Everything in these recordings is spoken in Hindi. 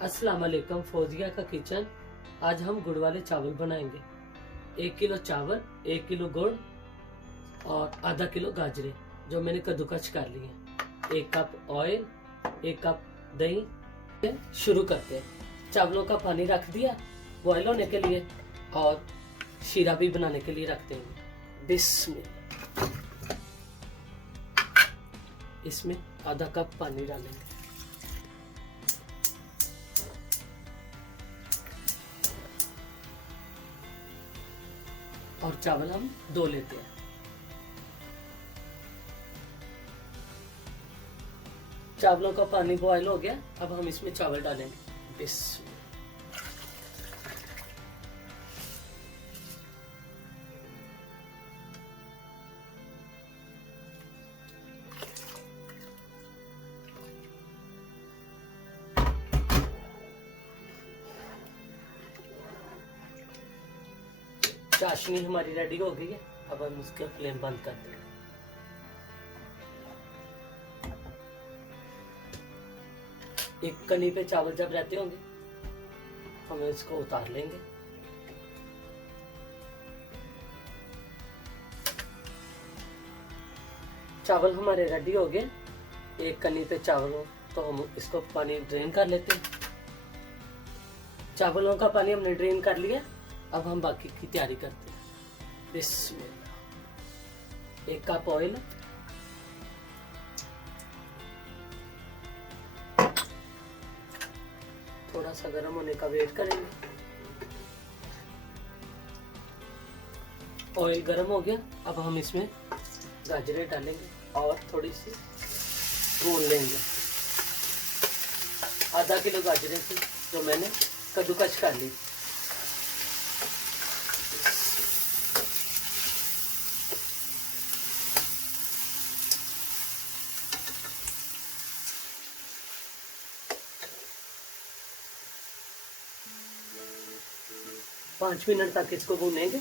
अस्सलाम वालेकुम, फौजिया का किचन। आज हम गुड़ वाले चावल बनाएंगे। 1 किलो चावल, 1 किलो गुड़ और आधा किलो गाजरे जो मैंने कद्दूकस कर लिए हैं, 1 कप ऑयल, 1 कप दही। शुरू करते हैं। चावलों का पानी रख दिया बॉयल होने के लिए और शीरा भी बनाने के लिए रखते हैं। बिस्मिल्लाह। इसमें आधा कप पानी डालेंगे। और चावल हम धो लेते हैं। चावलों का पानी बॉयल हो गया, अब हम इसमें चावल डालेंगे। बिस्मिल्लाह। चाशनी हमारी रेडी हो गई है, अब हम इसका फ्लेम बंद करते हैं। एक कनी पे चावल जब रहते होंगे हम इसको उतार लेंगे। चावल हमारे रेडी हो गए। एक कनी पे चावल हो तो हम इसको पानी ड्रेन कर लेते हैं। चावलों का पानी हमने ड्रेन कर लिया, अब हम बाकी की तैयारी करते हैं। बिस्मिल्लाह। 1 कप ऑयल, थोड़ा सा गर्म होने का वेट करेंगे। ऑयल गर्म हो गया, अब हम इसमें गाजरें डालेंगे और थोड़ी सी भून लेंगे। आधा किलो गाजरें थी जो मैंने कद्दूकस कर ली। पाँच मिनट तक इसको भूनेंगे।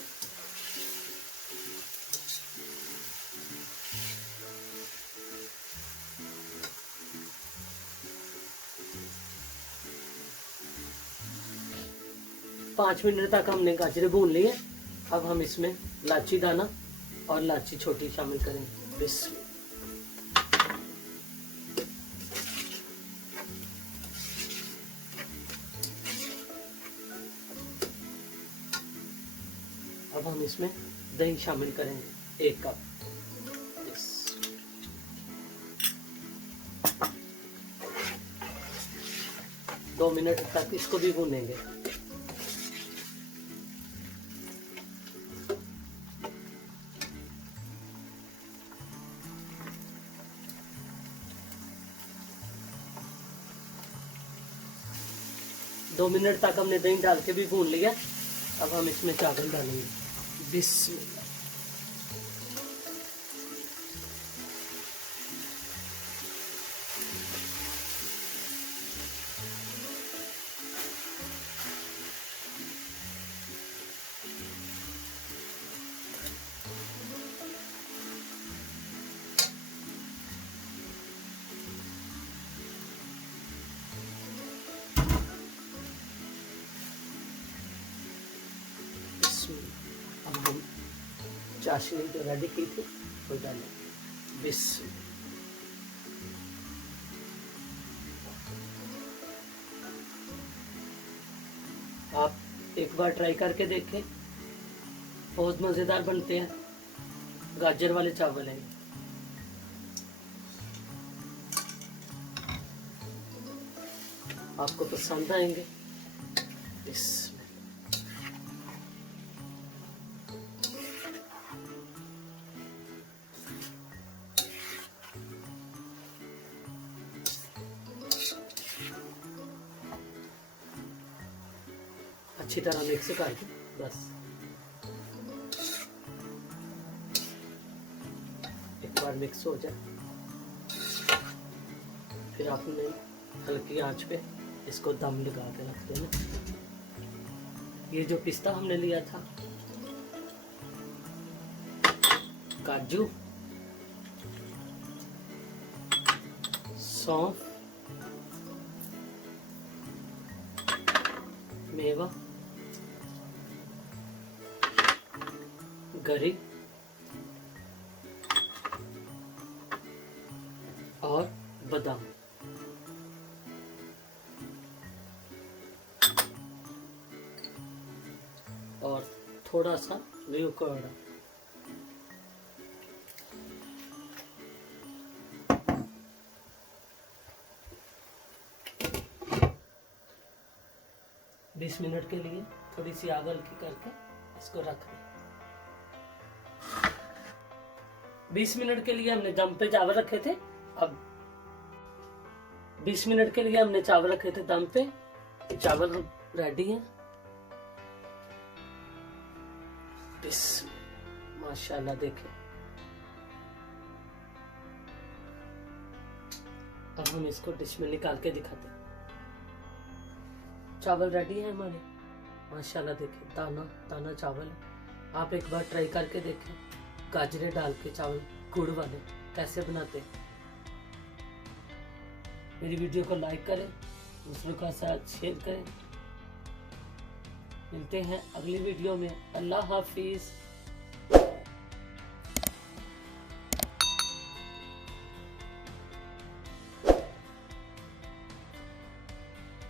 पाँच मिनट तक हमने गाजरें भून ली है। अब हम इसमें इलायची दाना और इलायची छोटी शामिल करेंगे। बिस्मिल्लाह। अब हम इसमें दही शामिल करेंगे, 1 कप। 2 मिनट तक इसको भी भूनेंगे। दो मिनट तक हमने दही डाल के भी भून लिया। अब हम इसमें चावल डालेंगे। बिस्मिल्लाह। अब हम चाशनी जो रेडी की थी वो डालेंगे। बिस्मिल्लाह। आप एक बार ट्राई करके देखें, बहुत मज़ेदार बनते हैं। गाजर वाले चावल हैं, आपको पसंद आएंगे। अच्छी तरह मिक्स कर दो बस। एक बार मिक्स हो जाए फिर आपने हल्की आंच पे इसको दम लगा के रख देना। ये जो पिस्ता हमने लिया था, काजू, सौंफ, मेवा, गरी और बादाम। और थोड़ा सा रीव कोड़ा। बीस मिनट के लिए थोड़ी सी आग हल्की करके इसको रख दें। 20 मिनट के लिए हमने दम पे चावल रखे थे। अब 20 मिनट के लिए हमने चावल रखे थे दम पे। चावल रेडी हैं। माशाल्लाह देखें। अब हम इसको डिश में निकाल के दिखाते हैं। चावल रेडी है हमारे, माशाल्लाह देखें, दाना दाना चावल है। आप एक बार ट्राई करके देखें, गाजरे डाल के चावल गुड़ वाले कैसे बनाते हैं। मेरी वीडियो को लाइक करें, दूसरों के साथ शेयर करें। मिलते हैं अगली वीडियो में। अल्लाह हाफिज।